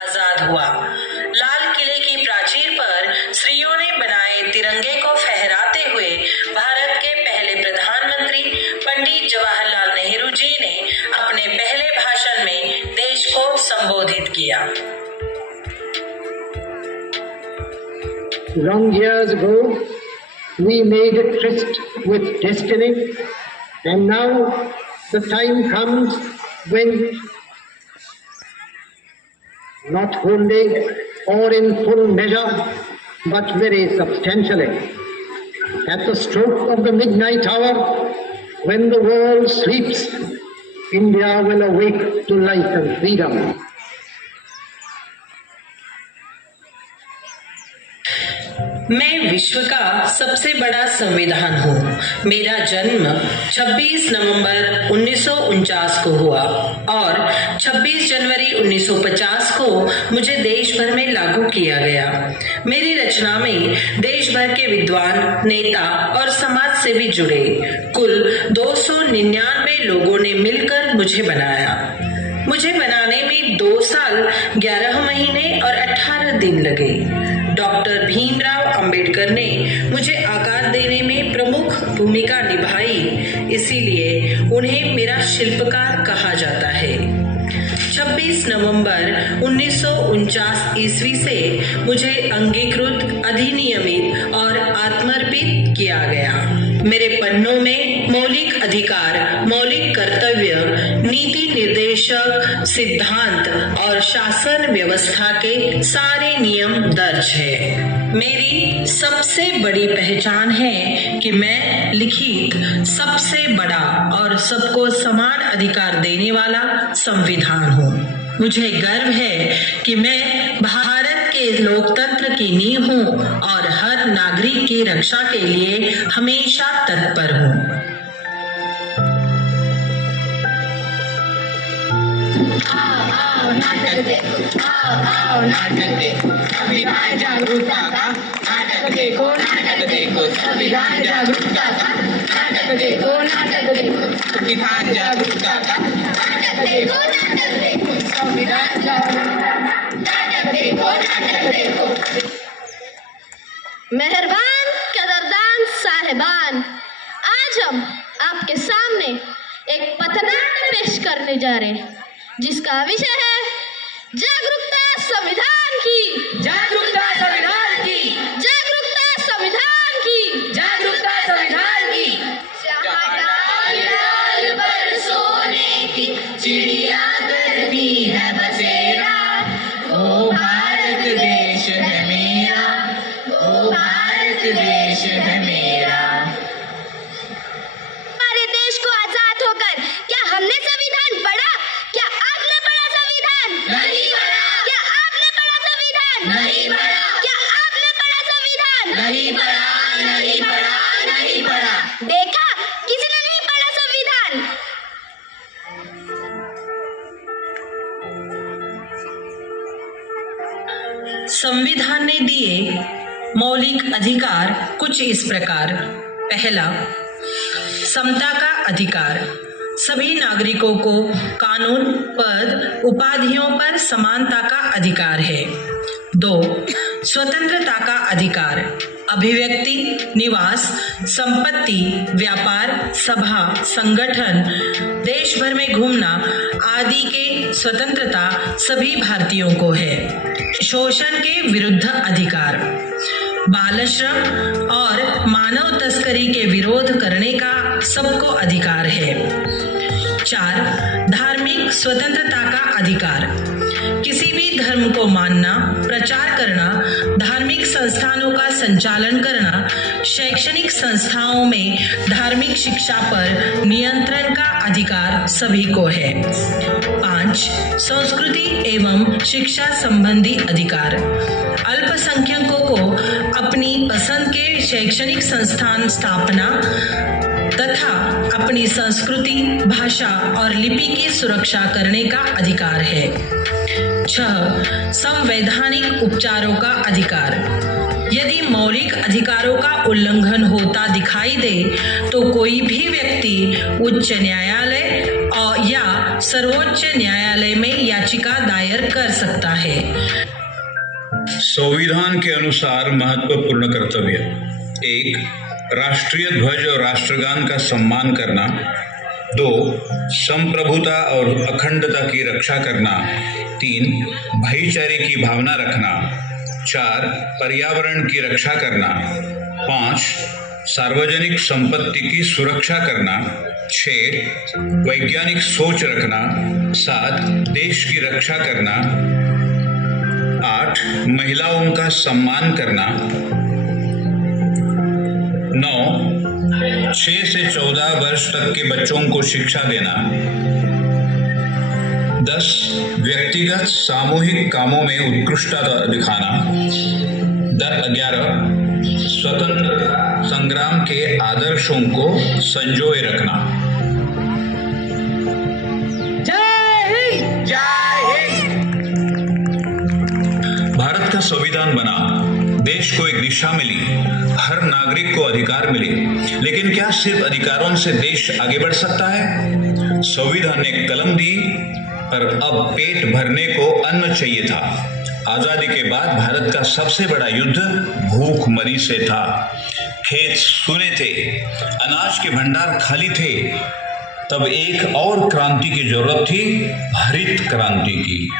आजाद हुआ। लाल किले की प्राचीर पर स्त्रियों ने बनाए तिरंगे को फहराते हुए भारत के पहले प्रधानमंत्री पंडित जवाहरलाल नेहरू जी ने अपने पहले भाषण में देश को संबोधित किया। Long years ago, we made a tryst with destiny, and now the time comes when, not wholly or in full measure, but very substantially, at the stroke of the midnight hour, when the world sleeps, India will awake to life and freedom. मैं विश्व का सबसे बड़ा संविधान हूँ। मेरा जन्म 26 नवंबर 1949 को हुआ और 26 जनवरी 1950 को मुझे देश भर में लागू किया गया। मेरी रचना में देश भर के विद्वान, नेता और समाज सेवी जुड़े। कुल 299 लोगों ने मिलकर मुझे बनाया। मुझे बनाने में 2 साल 11 महीने और 18 दिन लगे। डॉक्टर भीमराव अंबेडकर ने मुझे आकार देने में प्रमुख भूमिका निभाई, इसीलिए उन्हें मेरा शिल्पकार कहा जाता है। 26 नवंबर 1949 ईस्वी से मुझे अंगीकृत, अधिनियमित और आत्मर्पित किया गया। मेरे पन्नों में मौलिक अधिकार, मौलिक कर्तव्य, नीति निर्देशक सिद्धांत और शासन व्यवस्था के सारे नियम दर्ज है। मेरी सबसे बड़ी पहचान है कि मैं लिखित सबसे बड़ा और सबको समान अधिकार देने वाला संविधान हूँ। मुझे गर्व है कि मैं भारत के लोकतंत्र की नींव हूँ और हर नागरिक की रक्षा के लिए हमेशा तत्पर हूँ। नाटक देखो संविधान जागरूकता का, नाटक देखो संविधान जागरूकता का, नाटक देखो संविधान जागरूकता का, नाटक देखो संविधान जागरूकता का, नाटक देखो। मेहरबान कदरदान साहिबान, आज हम आपके सामने एक पथनाट्य पेश करने जा रहे हैं जिसका विषय है जागरूकता संविधान की, जागरूकता संविधान की, जागरूकता संविधान की, जागरूकता संविधान की। लाल पर सोने की चिड़िया करती है बसेरा, ओ भारत देश है मेरा, ओ भारत देश है मेरा। हमारे देश को आजाद होकर क्या हमने संविधान पढ़ा? क्या आपने पढ़ा संविधान? नहीं पढ़ा। क्या आपने पढ़ा संविधान? नहीं पढ़ा। क्या आपने पढ़ा संविधान? नहीं पढ़ा, नहीं पढ़ा, नहीं पढ़ा। देखा, किसी ने नहीं पढ़ा संविधान। संविधान ने दिए मौलिक अधिकार कुछ इस प्रकार। पहला, समता का अधिकार। सभी नागरिकों को कानून, पद, उपाधियों पर समानता का अधिकार है। 2, स्वतंत्रता का अधिकार। अभिव्यक्ति, निवास, संपत्ति, व्यापार, सभा, संगठन, देश भर में घूमना आदि के स्वतंत्रता सभी भारतीयों को है। शोषण के विरुद्ध अधिकार। बाल श्रम और मानव तस्करी के विरोध करने का सबको अधिकार है। 4, धार्मिक स्वतंत्रता का अधिकार। किसी भी धर्म को मानना, प्रचार करना, धार्मिक संस्थानों का संचालन करना, शैक्षणिक संस्थाओं में धार्मिक शिक्षा पर नियंत्रण का अधिकार सभी को है। 5, संस्कृति एवं शिक्षा संबंधी अधिकार। अल्पसंख्यकों को अपनी पसंद के शैक्षणिक संस्थान स्थापना तथा अपनी संस्कृति, भाषा और लिपि की सुरक्षा करने का अधिकार है। 6, संवैधानिक उपचारों का अधिकार। यदि मौलिक अधिकारों का उल्लंघन होता दिखाई दे तो कोई भी व्यक्ति उच्च न्यायालय या सर्वोच्च न्यायालय में याचिका दायर कर सकता है। संविधान के अनुसार महत्वपूर्ण कर्तव्य: 1. राष्ट्रीय ध्वज और राष्ट्रगान का सम्मान करना। 2. संप्रभुता और अखंडता की रक्षा करना। 3. भाईचारे की भावना रखना। 4. पर्यावरण की रक्षा करना। 5. सार्वजनिक संपत्ति की सुरक्षा करना। 6. वैज्ञानिक सोच रखना। 7. देश की रक्षा करना। 8. महिलाओं का सम्मान करना। 9. 6 से 14 वर्ष तक के बच्चों को शिक्षा देना। 10. व्यक्तिगत सामूहिक कामों में उत्कृष्टता दिखाना। 11. स्वतंत्रता संग्राम के आदर्शों को संजोए रखना। भारत का संविधान बना, देश को एक दिशा मिली, हर नागरिक को अधिकार मिले, लेकिन क्या सिर्फ अधिकारों से देश आगे बढ़ सकता है? संविधान ने कलम दी, पर अब पेट भरने को अन्न चाहिए था। आजादी के बाद भारत का सबसे बड़ा युद्ध भूखमरी से था। खेत सूने थे, अनाज के भंडार खाली थे। तब एक और क्रांति की जरूरत थी, हरित क्रांति की।